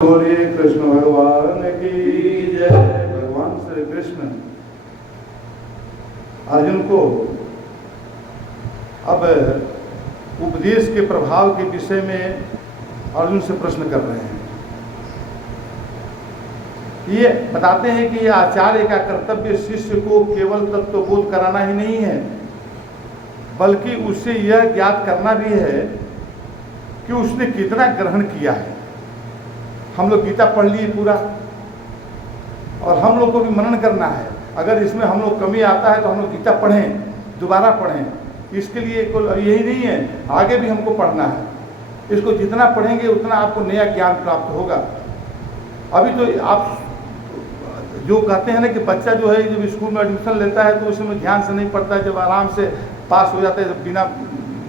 बोलिए कृष्ण भगवान की जय। भगवान श्री कृष्ण अर्जुन को अब उपदेश के प्रभाव के विषय में अर्जुन से प्रश्न कर रहे हैं। ये बताते हैं कि यह आचार्य का कर्तव्य शिष्य को केवल तत्वबोध कराना ही नहीं है, बल्कि उससे यह ज्ञात करना भी है कि उसने कितना ग्रहण किया है। हम लोग गीता पढ़ लिए पूरा, और हम लोग को भी मनन करना है। अगर इसमें हम लोग कमी आता है तो हम लोग गीता पढ़ें, दोबारा पढ़ें। इसके लिए यही नहीं है, आगे भी हमको पढ़ना है। इसको जितना पढ़ेंगे उतना आपको नया ज्ञान प्राप्त होगा। अभी तो आप जो कहते हैं ना कि बच्चा जो है जब स्कूल में एडमिशन लेता है तो उसमें ध्यान से नहीं पढ़ता है, जब आराम से पास हो जाता है, बिना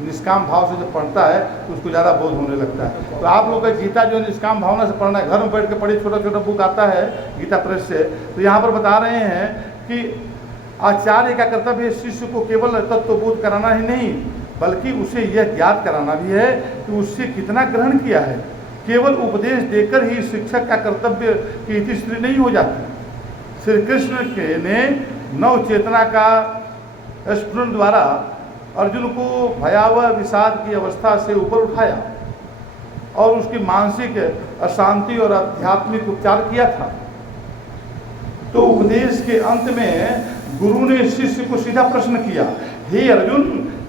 निष्काम भाव से जब पढ़ता है तो उसको ज़्यादा बोध होने लगता है। तो आप लोग का गीता जो निष्काम भावना से पढ़ना है, घर में बैठ के पढ़े, छोटा छोटा बुक आता है गीता प्रेस से। तो यहाँ पर बता रहे हैं कि आचार्य का कर्तव्य शिष्य को केवल तत्वबोध कराना ही नहीं, बल्कि उसे यह ज्ञात कराना भी है कि उससे कितना ग्रहण किया है। केवल उपदेश देकर ही शिक्षक का कर्तव्य की इतिश्री नहीं हो जाती। श्री कृष्ण के ने नव चेतना का स्फुरण द्वारा अर्जुन को भयावह विषाद की अवस्था से ऊपर उठाया और उसकी मानसिक अशांति और आध्यात्मिक उपचार किया था। तो उपदेश के अंत में गुरु ने शिष्य को सीधा प्रश्न किया, हे अर्जुन,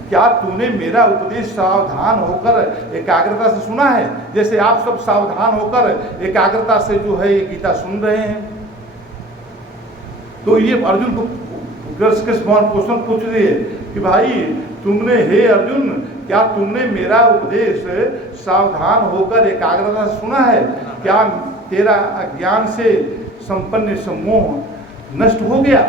क्या तूने मेरा उपदेश सावधान होकर एकाग्रता से सुना है, जैसे आप सब सावधान होकर एकाग्रता से जो है ये गीता सुन रहे हैं। तो ये अर्जुन को क्वेश्चन पूछ रही है कि भाई तुमने, हे अर्जुन, क्या तुमने मेरा उपदेश सावधान होकर एकाग्रता से सुना है? क्या तेरा ज्ञान से संपन्न सम्मोह नष्ट हो गया?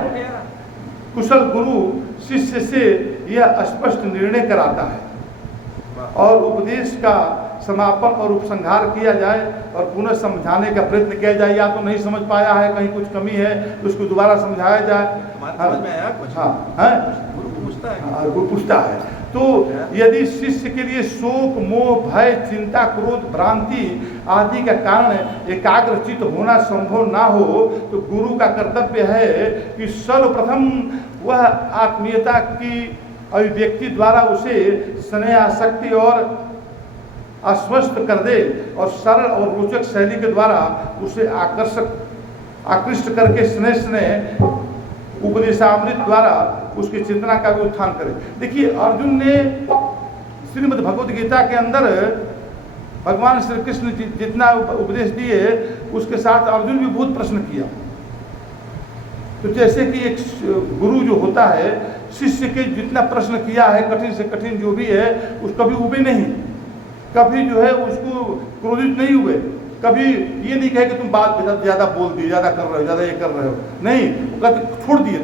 कुशल गुरु शिष्य से यह स्पष्ट निर्णय कराता है और उपदेश का समापन और उपसंहार किया जाए और पुनः समझाने का प्रयत्न किया जाए। या तो नहीं समझ पाया है, कहीं कुछ कमी है तो उसको दोबारा समझाया जाए। समझ में आया कुछ? हाँ, गुरु पूछता है। तो यदि शिष्य के लिए शोक, मोह, भय, चिंता, क्रोध, भ्रांति आदि का कारण एकाग्रचित होना संभव ना हो तो गुरु का कर्तव्य है कि सर्वप्रथम वह आत्मीयता की अभिव्यक्ति द्वारा उसे स्नेहासक्ति और आश्वस्त कर दे और सरल और रोचक शैली के द्वारा उसे आकृष्ट करके स्नेह उपदेशामृत द्वारा उसकी चेतना का भी उत्थान करे। देखिए, अर्जुन ने श्रीमद् भगवद गीता के अंदर भगवान श्री कृष्ण जितना उपदेश दिए उसके साथ अर्जुन भी बहुत प्रश्न किया। तो जैसे कि एक गुरु जो होता है, शिष्य के जितना प्रश्न किया है, कठिन से कठिन जो भी है, उस कभी उबे नहीं, कभी जो है उसको क्रोधित नहीं हुए, कभी ये नहीं कहे कि तुम बात ज़्यादा बोल दिए, ज़्यादा कर रहे हो, ज़्यादा ये कर रहे हो। नहीं, वो कहते छोड़ दिए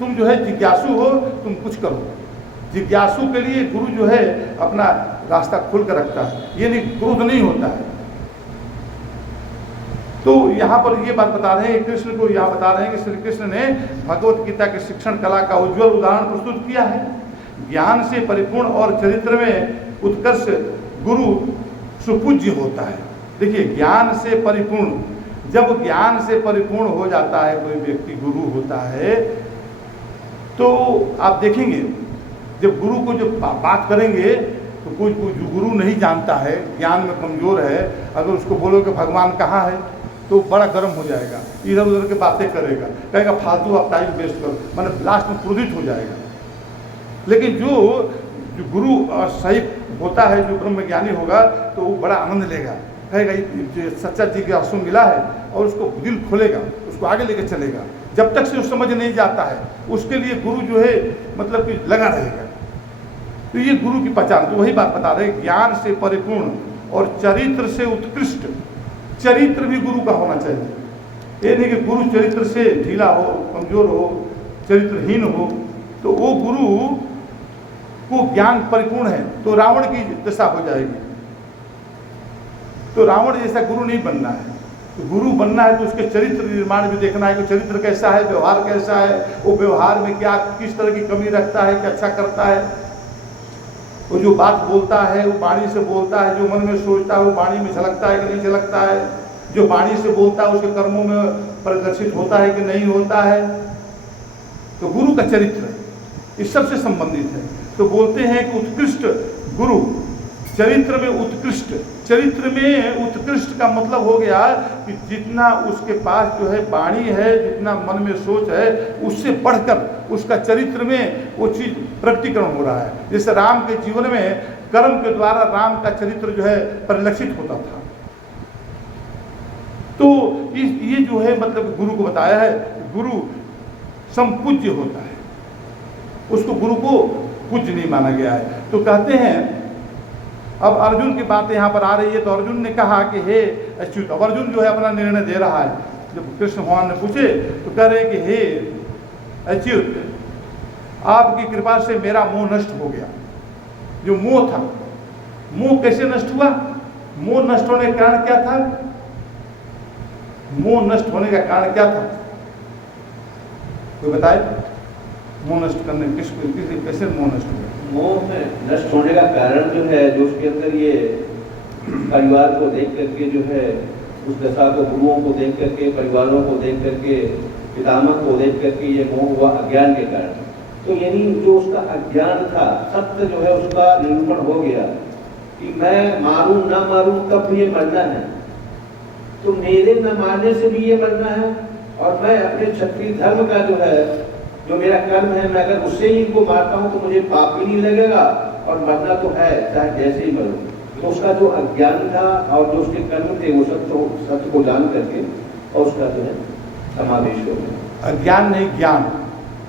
तुम जो है जिज्ञासु हो, तुम कुछ करो। जिज्ञासु के लिए गुरु जो है अपना रास्ता खोल कर रखता है, ये नहीं, क्रोध नहीं होता है। तो यहाँ पर ये बात बता रहे हैं, कृष्ण को यहाँ बता रहे हैं कि श्री कृष्ण ने भगवत गीता के शिक्षण कला का उज्ज्वल उदाहरण प्रस्तुत किया है। ज्ञान से परिपूर्ण और चरित्र में उत्कर्ष गुरु सुपूज्य होता है। देखिए, ज्ञान से परिपूर्ण, जब ज्ञान से परिपूर्ण हो जाता है कोई व्यक्ति, गुरु होता है, तो आप देखेंगे जब गुरु को जब बात करेंगे तो कोई गुरु नहीं जानता है, ज्ञान में कमजोर है, अगर उसको बोलो कि भगवान कहाँ है तो बड़ा गर्म हो जाएगा, इधर उधर के बातें करेगा, कहेगा फालतू आप टाइम वेस्ट करो, मतलब लास्ट में क्रोधित हो जाएगा। लेकिन जो गुरु सही होता है, जो ब्रह्मज्ञानी होगा, तो वो बड़ा आनंद लेगा, कहेगा ये सच्चा जिज्ञासु मिला है, और उसको दिल खोलेगा, उसको आगे लेके चलेगा। जब तक से उस समझ नहीं जाता है उसके लिए गुरु जो है मतलब कि लगा रहेगा। तो ये गुरु की पहचान। तो वही बात बता रहे, ज्ञान से परिपूर्ण और चरित्र से उत्कृष्ट। चरित्र भी गुरु का होना चाहिए। ये नहीं कि गुरु चरित्र से ढीला हो, कमजोर हो, चरित्रहीन हो, तो वो गुरु को ज्ञान परिपूर्ण है तो रावण की दशा हो जाएगी। तो रावण जैसा गुरु नहीं बनना है। तो गुरु बनना है तो उसके चरित्र निर्माण भी देखना है कि चरित्र कैसा है, व्यवहार कैसा है, वो व्यवहार में क्या किस तरह की कमी रखता है, क्या अच्छा करता है, वो जो बात बोलता है वो वाणी से बोलता है, जो मन में सोचता है वो वाणी में झलकता है कि नहीं झलकता है, जो वाणी से बोलता है उसके कर्मों में परिलक्षित होता है कि नहीं होता है। तो गुरु का चरित्र इस सबसे संबंधित है। तो बोलते हैं कि उत्कृष्ट गुरु चरित्र में उत्कृष्ट, चरित्र में उत्कृष्ट का मतलब हो गया कि जितना उसके पास जो है वाणी है, जितना मन में सोच है, उससे बढ़कर उसका चरित्र में वो चीज प्रकटीकरण हो रहा है। जैसे राम के जीवन में कर्म के द्वारा राम का चरित्र जो है परिलक्षित होता था। तो ये जो है मतलब गुरु को बताया है, गुरु संपूज्य होता है, उसको गुरु को पूज्य नहीं माना गया है। तो कहते हैं अब अर्जुन की बात यहाँ पर आ रही है, तो अर्जुन ने कहा कि हे अच्युत, अब अर्जुन जो है अपना निर्णय दे रहा है। जब कृष्ण भगवान ने पूछे तो कह रहे हैं कि हे अच्युत, आपकी कृपा से मेरा मोह नष्ट हो गया। जो मोह था, मोह कैसे नष्ट हुआ? मोह नष्ट होने का कारण क्या था? मोह नष्ट होने का कारण क्या था? कोई बताए? मोह नष्ट करने कैसे मोह नष्ट हुआ? मोह नष्ट होने का कारण जो है, जो उसके अंदर ये परिवार को देख करके जो है, उस दशा को, गुरुओं को देख करके, परिवारों को देख करके, पितामह को देख करके ये मोह हुआ अज्ञान के कारण। तो यानी जो उसका अज्ञान था, सत्य जो है उसका निरूपण हो गया कि मैं मारूं ना मारूं कब ये मरना है, तो मेरे न मारने से भी ये मरना है, और मैं अपने क्षत्रिय धर्म का जो है, जो मेरा कर्म है, मैं अगर उससे ही इनको मारता हूँ तो मुझे पाप भी नहीं लगेगा और मरना तो है चाहे जैसे ही मरूं। तो उसका जो अज्ञान था और जो उसके कर्म थे वो सब तो सत्य को जान करके और उसका जो है समावेश हो गया। अज्ञान नहीं, ज्ञान,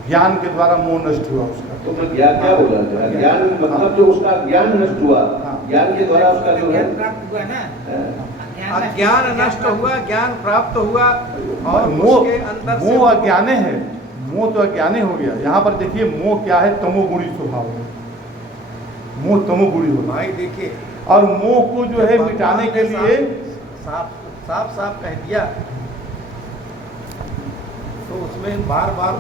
ज्ञान के द्वारा मोह नष्ट हुआ उसका। तो मैं क्या बोल रहा था? ज्ञान मतलब जो उसका ज्ञान नष्ट हुआ, ज्ञान के द्वारा उसका जो है हुआ ना, अज्ञान नष्ट हुआ, ज्ञान प्राप्त हुआ, और उसके अंदर से मोह अज्ञाने है, मोह तो अज्ञाने हो गया। यहाँ पर देखिए मोह क्या है? तमोगुणी स्वभाव है, मोह तमोगुणी होता है। भाई देखिए, और मोह को जो है मिटाने के लिए साफ कह दिया, तो उसमें बार बार